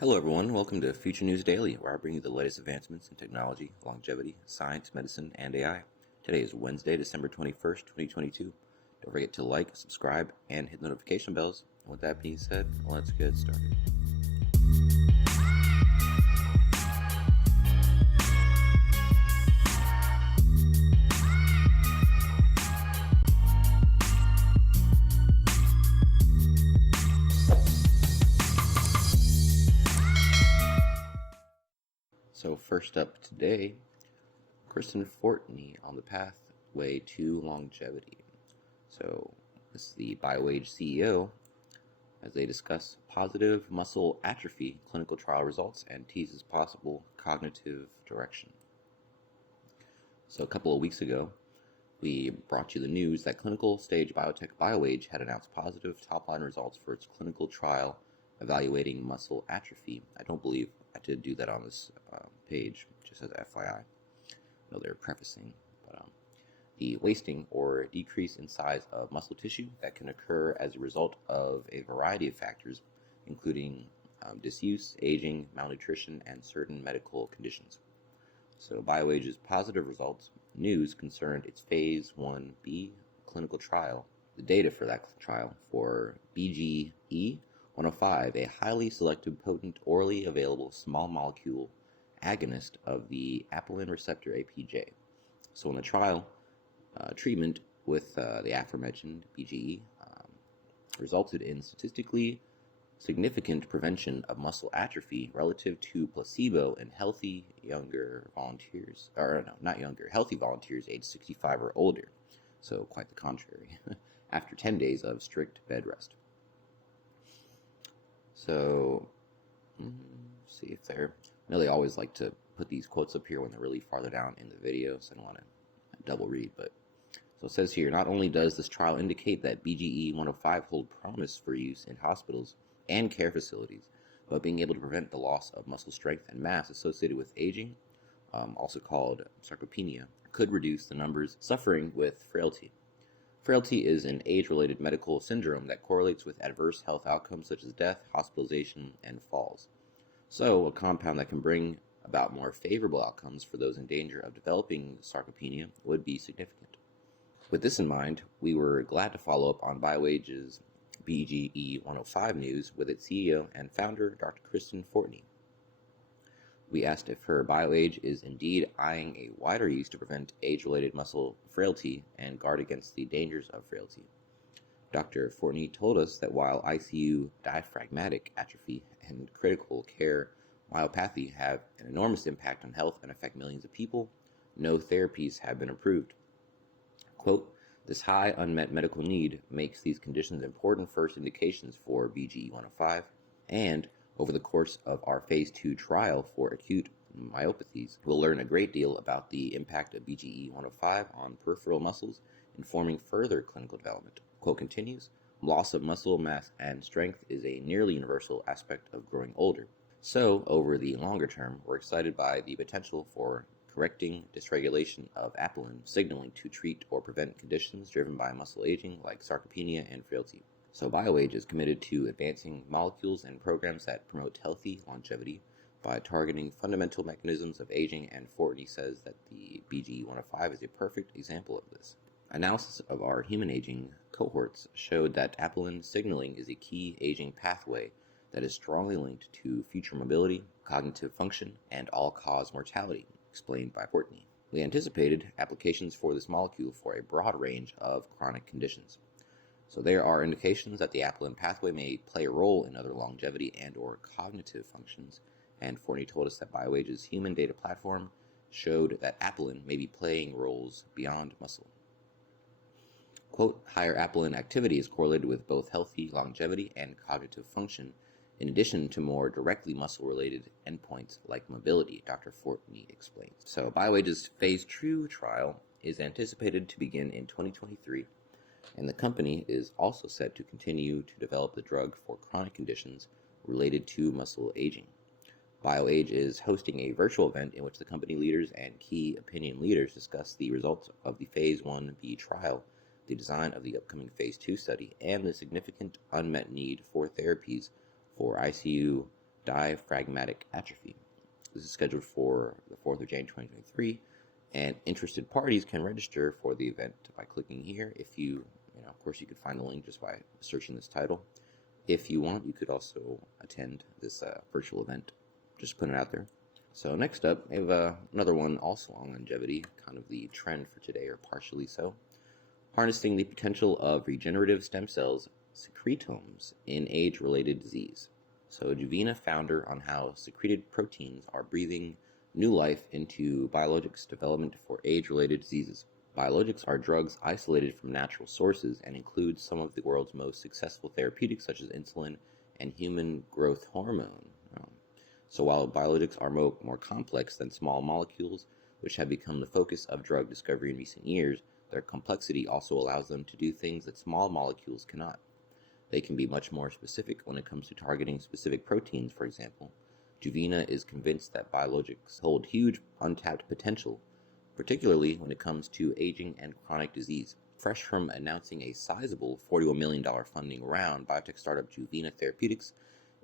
Hello, everyone. Welcome to Future News Daily, where I bring you the latest advancements in technology, longevity, science, medicine, and AI. Today is Wednesday, December 21st, 2022. Don't forget to like, subscribe, and hit notification bells. And with that being said, let's get started. So first up today, Kristen Fortney on the pathway to longevity. So this is the BioAge CEO as they discuss positive muscle atrophy clinical trial results and teases possible cognitive direction. So a couple of weeks ago, we brought you the news that clinical stage biotech BioAge had announced positive top-line results for its clinical trial evaluating muscle atrophy. I don't believe I did do that on this page, just as FYI. No, they're prefacing, but the wasting or decrease in size of muscle tissue that can occur as a result of a variety of factors, including disuse, aging, malnutrition, and certain medical conditions. So BioAge's positive results news concerned its phase 1b clinical trial. The data for that trial for BGE 105, a highly selective, potent, orally available small molecule agonist of the apelin receptor APJ. So in the trial, treatment with the aforementioned BGE resulted in statistically significant prevention of muscle atrophy relative to placebo in healthy younger volunteers, or no, not younger, healthy volunteers aged 65 or older. So quite the contrary, after 10 days of strict bed rest. So, see if they're, I know they always like to put these quotes up here when they're really farther down in the video, so I don't want to double read, but so it says here, not only does this trial indicate that BGE 105 hold promise for use in hospitals and care facilities, but being able to prevent the loss of muscle strength and mass associated with aging, also called sarcopenia, could reduce the numbers suffering with frailty. Frailty is an age-related medical syndrome that correlates with adverse health outcomes such as death, hospitalization, and falls. So, a compound that can bring about more favorable outcomes for those in danger of developing sarcopenia would be significant. With this in mind, we were glad to follow up on BioAge's BGE 105 news with its CEO and founder, Dr. Kristen Fortney. We asked if her BioAge is indeed eyeing a wider use to prevent age-related muscle frailty and guard against the dangers of frailty. Dr. Fortney told us that while ICU diaphragmatic atrophy and critical care myopathy have an enormous impact on health and affect millions of people, no therapies have been approved. Quote, this high unmet medical need makes these conditions important first indications for BGE 105, and over the course of our phase 2 trial for acute myopathies, we'll learn a great deal about the impact of BGE 105 on peripheral muscles, informing further clinical development. Quote continues, loss of muscle mass and strength is a nearly universal aspect of growing older. So, over the longer term, we're excited by the potential for correcting dysregulation of apelin signaling to treat or prevent conditions driven by muscle aging like sarcopenia and frailty. So BioAge is committed to advancing molecules and programs that promote healthy longevity by targeting fundamental mechanisms of aging, and Fortney says that the BGE 105 is a perfect example of this. Analysis of our human aging cohorts showed that apelin signaling is a key aging pathway that is strongly linked to future mobility, cognitive function, and all-cause mortality, explained by Fortney. We anticipated applications for this molecule for a broad range of chronic conditions. So there are indications that the apelin pathway may play a role in other longevity and or cognitive functions, and Fortney told us that BioAge's human data platform showed that apelin may be playing roles beyond muscle. Quote, higher apelin activity is correlated with both healthy longevity and cognitive function, in addition to more directly muscle-related endpoints like mobility, Dr. Fortney explains. So BioAge's phase 2 trial is anticipated to begin in 2023, and the company is also set to continue to develop the drug for chronic conditions related to muscle aging. BioAge is hosting a virtual event in which the company leaders and key opinion leaders discuss the results of the phase 1b trial, the design of the upcoming phase 2 study, and the significant unmet need for therapies for ICU diaphragmatic atrophy. This is scheduled for the 4th of January 2023, and interested parties can register for the event by clicking here. If you of course, you could find the link just by searching this title. If you want, you could also attend this virtual event. Just putting it out there. So next up, I have another one also on longevity, kind of the trend for today, or partially so. Harnessing the potential of regenerative stem cells, secretomes, in age-related disease. So Juvena founder on how secreted proteins are breathing new life into biologics development for age-related diseases. Biologics are drugs isolated from natural sources and include some of the world's most successful therapeutics such as insulin and human growth hormone. So while biologics are more complex than small molecules, which have become the focus of drug discovery in recent years, their complexity also allows them to do things that small molecules cannot. They can be much more specific when it comes to targeting specific proteins, for example. Juvena is convinced that biologics hold huge untapped potential, particularly when it comes to aging and chronic disease. Fresh from announcing a sizable $41 million funding round, biotech startup Juvena Therapeutics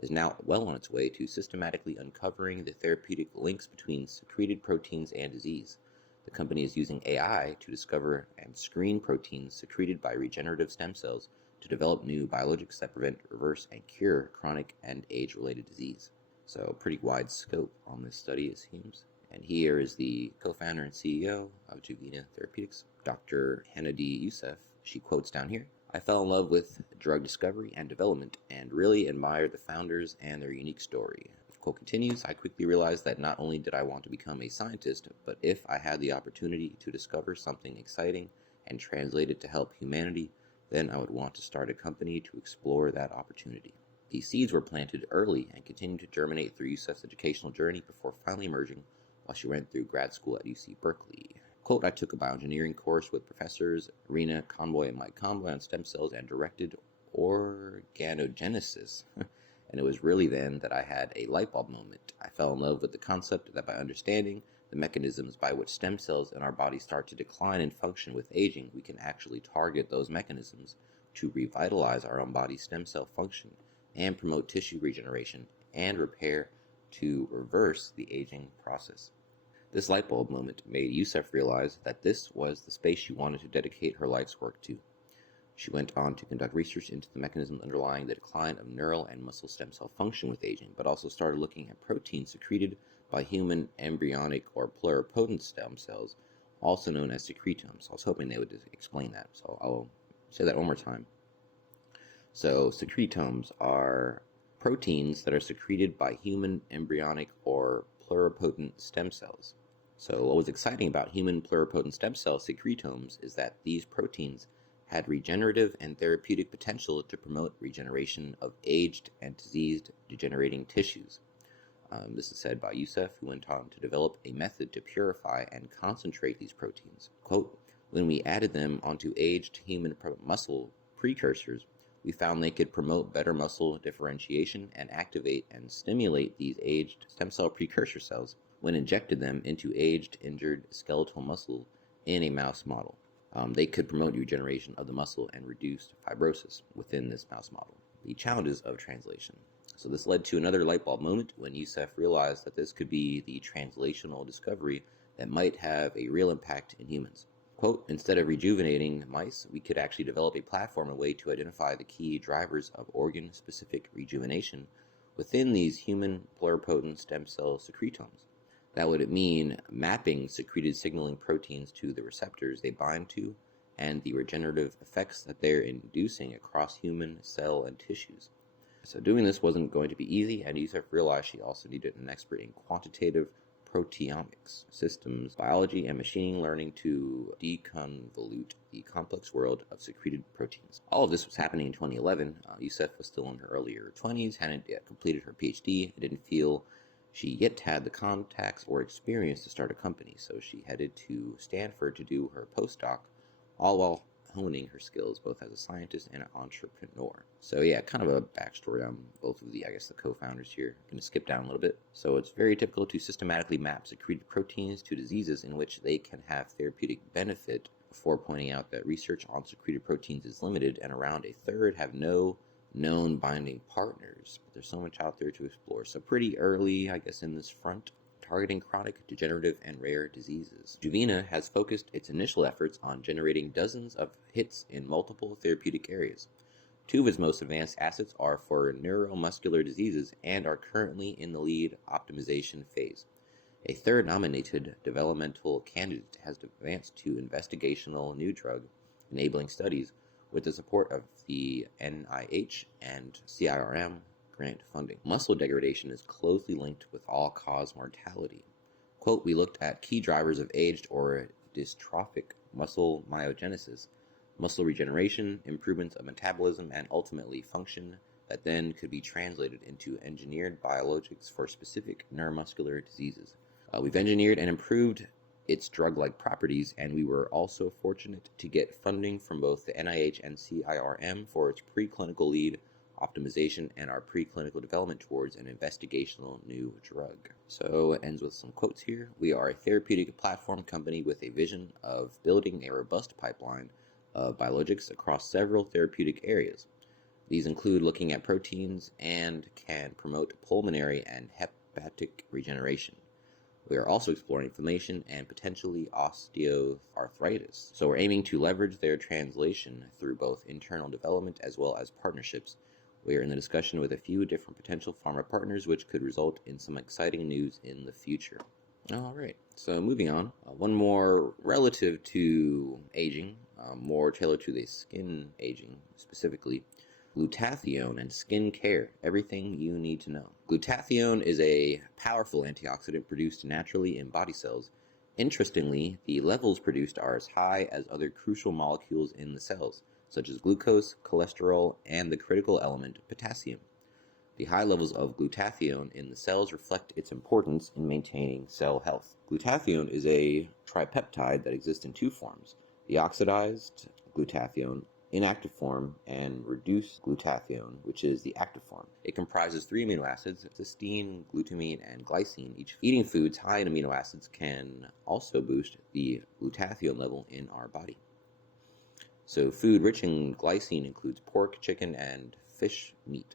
is now well on its way to systematically uncovering the therapeutic links between secreted proteins and disease. The company is using AI to discover and screen proteins secreted by regenerative stem cells to develop new biologics that prevent, reverse, and cure chronic and age-related disease. So pretty wide scope on this study, it seems. And here is the co-founder and CEO of Juvena Therapeutics, Dr. Hannah-D. Youssef. She quotes down here, "I fell in love with drug discovery and development and really admired the founders and their unique story." The quote continues, "I quickly realized that not only did I want to become a scientist, but if I had the opportunity to discover something exciting and translate it to help humanity, then I would want to start a company to explore that opportunity." These seeds were planted early and continued to germinate through Youssef's educational journey before finally emerging while she went through grad school at UC Berkeley. Quote, "I took a bioengineering course with professors Rena Conboy and Mike Conboy on stem cells and directed organogenesis. And it was really then that I had a light bulb moment. I fell in love with the concept that by understanding the mechanisms by which stem cells in our body start to decline in function with aging, we can actually target those mechanisms to revitalize our own body's stem cell function and promote tissue regeneration and repair to reverse the aging process." This light bulb moment made Youssef realize that this was the space she wanted to dedicate her life's work to. She went on to conduct research into the mechanisms underlying the decline of neural and muscle stem cell function with aging, but also started looking at proteins secreted by human embryonic or pluripotent stem cells, also known as secretomes. I was hoping they would explain that, so I'll say that one more time. So secretomes are proteins that are secreted by human embryonic or pluripotent stem cells. So what was exciting about human pluripotent stem cell secretomes is that these proteins had regenerative and therapeutic potential to promote regeneration of aged and diseased degenerating tissues. This is said by Youssef, who went on to develop a method to purify and concentrate these proteins. Quote, "When we added them onto aged human muscle precursors, we found they could promote better muscle differentiation and activate and stimulate these aged stem cell precursor cells when injected them into aged, injured skeletal muscle in a mouse model. They could promote regeneration of the muscle and reduce fibrosis within this mouse model." The challenges of translation. So this led to another light bulb moment when Youssef realized that this could be the translational discovery that might have a real impact in humans. Quote, "Instead of rejuvenating mice, we could actually develop a platform, a way to identify the key drivers of organ-specific rejuvenation within these human pluripotent stem cell secretomes. That would mean mapping secreted signaling proteins to the receptors they bind to and the regenerative effects that they're inducing across human cell and tissues." So doing this wasn't going to be easy, and Youssef realized she also needed an expert in quantitative proteomics, systems biology, and machine learning to deconvolute the complex world of secreted proteins. All of this was happening in 2011. Youssef was still in her earlier 20s, hadn't yet completed her PhD, and didn't feel she yet had the contacts or experience to start a company, so she headed to Stanford to do her postdoc, all while honing her skills both as a scientist and an entrepreneur. So yeah, kind of a backstory on both of the co-founders here. I'm going to skip down a little bit. So it's very typical to systematically map secreted proteins to diseases in which they can have therapeutic benefit, before pointing out that research on secreted proteins is limited and around a third have no known binding partners, but there's so much out there to explore. So pretty early, I guess, in this front, targeting chronic, degenerative, and rare diseases. Juvena has focused its initial efforts on generating dozens of hits in multiple therapeutic areas. Two of its most advanced assets are for neuromuscular diseases and are currently in the lead optimization phase. A third nominated developmental candidate has advanced to investigational new drug enabling studies with the support of the NIH and CIRM grant funding. Muscle degradation is closely linked with all-cause mortality. Quote, we looked at key drivers of aged or dystrophic muscle myogenesis, muscle regeneration, improvements of metabolism, and ultimately function that then could be translated into engineered biologics for specific neuromuscular diseases. We've engineered and improved its drug-like properties, and we were also fortunate to get funding from both the NIH and CIRM for its preclinical lead optimization and our preclinical development towards an investigational new drug. So it ends with some quotes here. We are a therapeutic platform company with a vision of building a robust pipeline of biologics across several therapeutic areas. These include looking at proteins and can promote pulmonary and hepatic regeneration. We are also exploring inflammation and potentially osteoarthritis. So we're aiming to leverage their translation through both internal development as well as partnerships. We are in the discussion with a few different potential pharma partners, which could result in some exciting news in the future. All right, so moving on. One more relative to aging, more tailored to the skin aging specifically. Glutathione and skin care, everything you need to know. Glutathione is a powerful antioxidant produced naturally in body cells. Interestingly, the levels produced are as high as other crucial molecules in the cells, such as glucose, cholesterol, and the critical element potassium. The high levels of glutathione in the cells reflect its importance in maintaining cell health. Glutathione is a tripeptide that exists in two forms: the oxidized glutathione, inactive form, and reduced glutathione, which is the active form. It comprises 3 amino acids, cysteine, glutamine, and glycine. Eating foods high in amino acids can also boost the glutathione level in our body. So food rich in glycine includes pork, chicken, and fish meat.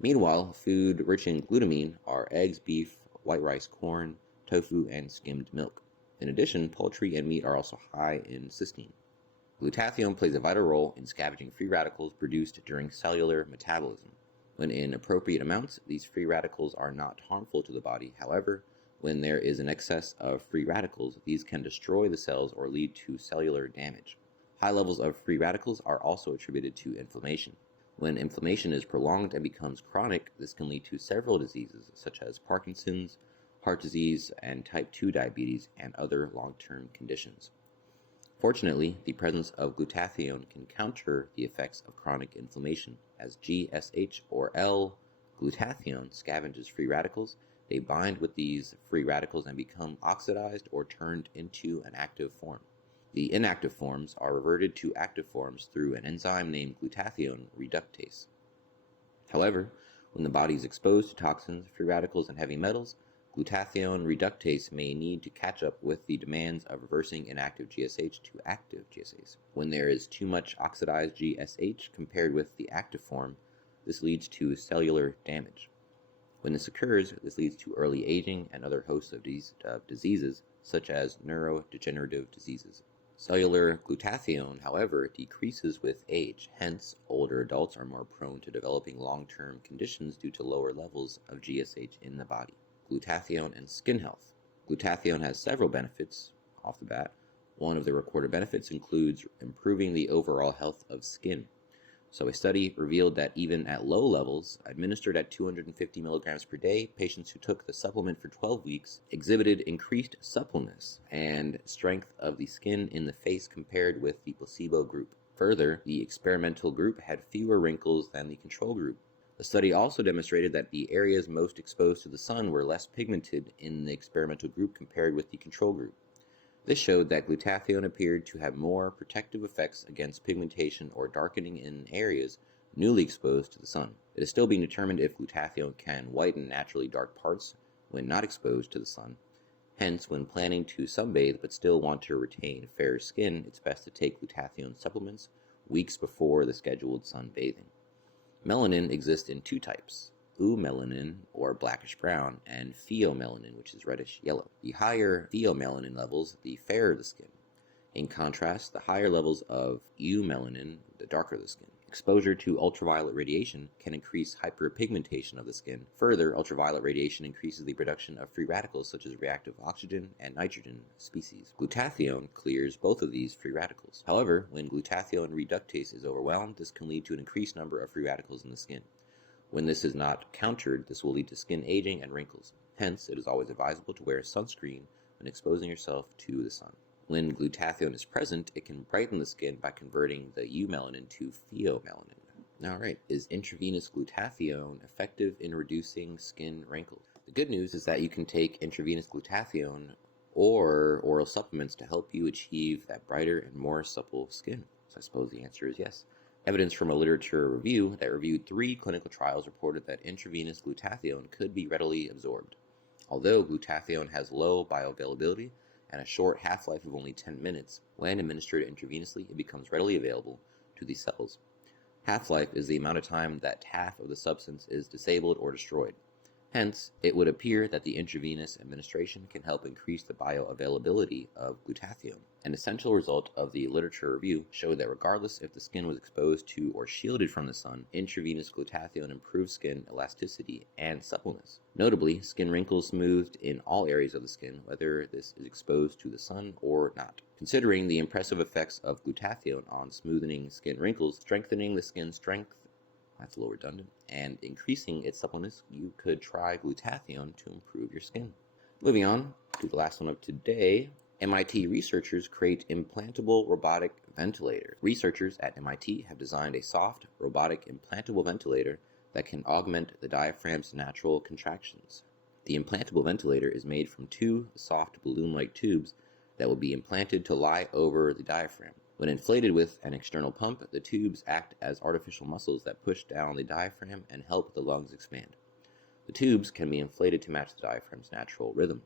Meanwhile, food rich in glutamine are eggs, beef, white rice, corn, tofu, and skimmed milk. In addition, poultry and meat are also high in cysteine. Glutathione plays a vital role in scavenging free radicals produced during cellular metabolism. When in appropriate amounts, these free radicals are not harmful to the body. However, when there is an excess of free radicals, these can destroy the cells or lead to cellular damage. High levels of free radicals are also attributed to inflammation. When inflammation is prolonged and becomes chronic, this can lead to several diseases such as Parkinson's, heart disease, and type 2 diabetes, and other long-term conditions. Fortunately, the presence of glutathione can counter the effects of chronic inflammation. As GSH or L-glutathione scavenges free radicals, they bind with these free radicals and become oxidized or turned into an active form. The inactive forms are reverted to active forms through an enzyme named glutathione reductase. However, when the body is exposed to toxins, free radicals, and heavy metals, glutathione reductase may need to catch up with the demands of reversing inactive GSH to active GSH. When there is too much oxidized GSH compared with the active form, this leads to cellular damage. When this occurs, this leads to early aging and other hosts of diseases, such as neurodegenerative diseases. Cellular glutathione, however, decreases with age. Hence, older adults are more prone to developing long-term conditions due to lower levels of GSH in the body. Glutathione and skin health. Glutathione has several benefits off the bat. One of the recorded benefits includes improving the overall health of skin. So a study revealed that even at low levels, administered at 250 milligrams per day, patients who took the supplement for 12 weeks exhibited increased suppleness and strength of the skin in the face compared with the placebo group. Further, the experimental group had fewer wrinkles than the control group. The study also demonstrated that the areas most exposed to the sun were less pigmented in the experimental group compared with the control group. This showed that glutathione appeared to have more protective effects against pigmentation or darkening in areas newly exposed to the sun. It is still being determined if glutathione can whiten naturally dark parts when not exposed to the sun. Hence, when planning to sunbathe but still want to retain fair skin, it's best to take glutathione supplements weeks before the scheduled sunbathing. Melanin exists in two types: eumelanin, or blackish brown, and pheomelanin, which is reddish yellow. The higher pheomelanin levels, the fairer the skin. In contrast, the higher levels of eumelanin, the darker the skin. Exposure to ultraviolet radiation can increase hyperpigmentation of the skin. Further, ultraviolet radiation increases the production of free radicals such as reactive oxygen and nitrogen species. Glutathione clears both of these free radicals. However, when glutathione reductase is overwhelmed, this can lead to an increased number of free radicals in the skin. When this is not countered, this will lead to skin aging and wrinkles. Hence, it is always advisable to wear sunscreen when exposing yourself to the sun. When glutathione is present, it can brighten the skin by converting the eumelanin to pheomelanin. Alright, is intravenous glutathione effective in reducing skin wrinkles? The good news is that you can take intravenous glutathione or oral supplements to help you achieve that brighter and more supple skin. So I suppose the answer is yes. Evidence from a literature review that reviewed 3 clinical trials reported that intravenous glutathione could be readily absorbed. Although glutathione has low bioavailability and a short half-life of only 10 minutes, when administered intravenously, it becomes readily available to the cells. Half-life is the amount of time that half of the substance is disabled or destroyed. Hence, it would appear that the intravenous administration can help increase the bioavailability of glutathione. An essential result of the literature review showed that regardless if the skin was exposed to or shielded from the sun, intravenous glutathione improves skin elasticity and suppleness. Notably, skin wrinkles smoothed in all areas of the skin, whether this is exposed to the sun or not. Considering the impressive effects of glutathione on smoothing skin wrinkles, strengthening the skin strength, that's a little redundant, and increasing its suppleness, you could try glutathione to improve your skin. Moving on to the last one of today, MIT researchers create implantable robotic ventilator. Researchers at MIT have designed a soft, robotic implantable ventilator that can augment the diaphragm's natural contractions. The implantable ventilator is made from 2 soft balloon-like tubes that will be implanted to lie over the diaphragm. When inflated with an external pump, the tubes act as artificial muscles that push down the diaphragm and help the lungs expand. The tubes can be inflated to match the diaphragm's natural rhythm.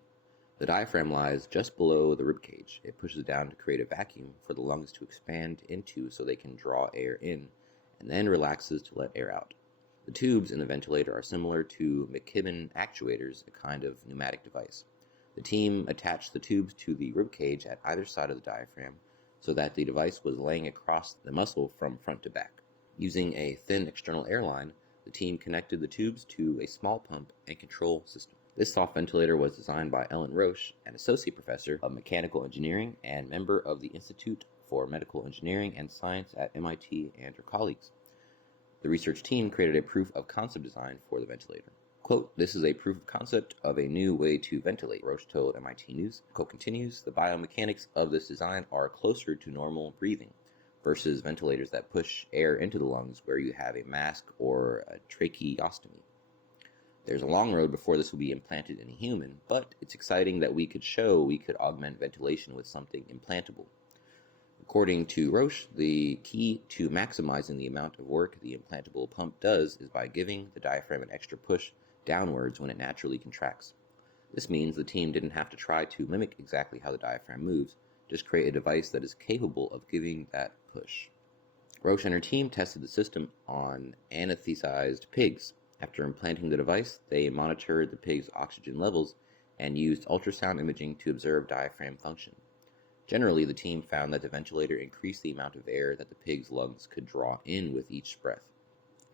The diaphragm lies just below the ribcage. It pushes down to create a vacuum for the lungs to expand into so they can draw air in, and then relaxes to let air out. The tubes in the ventilator are similar to McKibben actuators, a kind of pneumatic device. The team attached the tubes to the ribcage at either side of the diaphragm, so that the device was laying across the muscle from front to back. Using a thin external air line, the team connected the tubes to a small pump and control system. This soft ventilator was designed by Ellen Roche, an associate professor of mechanical engineering and member of the Institute for Medical Engineering and Science at MIT, and her colleagues. The research team created a proof of concept design for the ventilator. Quote, "This is a proof of concept of a new way to ventilate," Roche told MIT News. Quote continues, "The biomechanics of this design are closer to normal breathing versus ventilators that push air into the lungs where you have a mask or a tracheostomy. There's a long road before this will be implanted in a human, but it's exciting that we could show we could augment ventilation with something implantable." According to Roche, the key to maximizing the amount of work the implantable pump does is by giving the diaphragm an extra push downwards when it naturally contracts. This means the team didn't have to try to mimic exactly how the diaphragm moves, just create a device that is capable of giving that push. Roche and her team tested the system on anesthetized pigs. After implanting the device, they monitored the pigs' oxygen levels and used ultrasound imaging to observe diaphragm function. Generally, the team found that the ventilator increased the amount of air that the pig's lungs could draw in with each breath.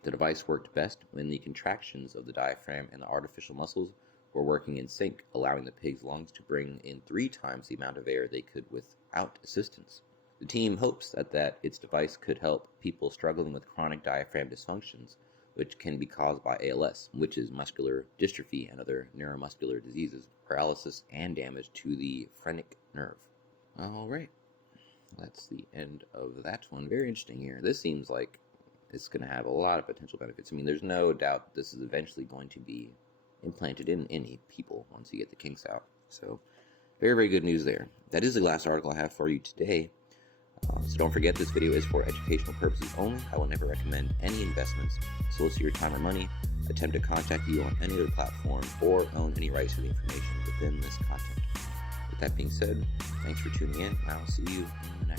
The device worked best when the contractions of the diaphragm and the artificial muscles were working in sync, allowing the pig's lungs to bring in 3 times the amount of air they could without assistance. The team hopes that its device could help people struggling with chronic diaphragm dysfunctions, which can be caused by ALS, which is muscular dystrophy and other neuromuscular diseases, paralysis, and damage to the phrenic nerve. Alright, that's the end of that one. Very interesting here. This seems like it's going to have a lot of potential benefits. I mean, there's no doubt this is eventually going to be implanted in any people once you get the kinks out. So, very, very good news there. That is the last article I have for you today. So don't forget, this video is for educational purposes only. I will never recommend any investments, solicit your time or money, attempt to contact you on any other platform, or own any rights to the information within this content. With that being said, thanks for tuning in, and I'll see you in the next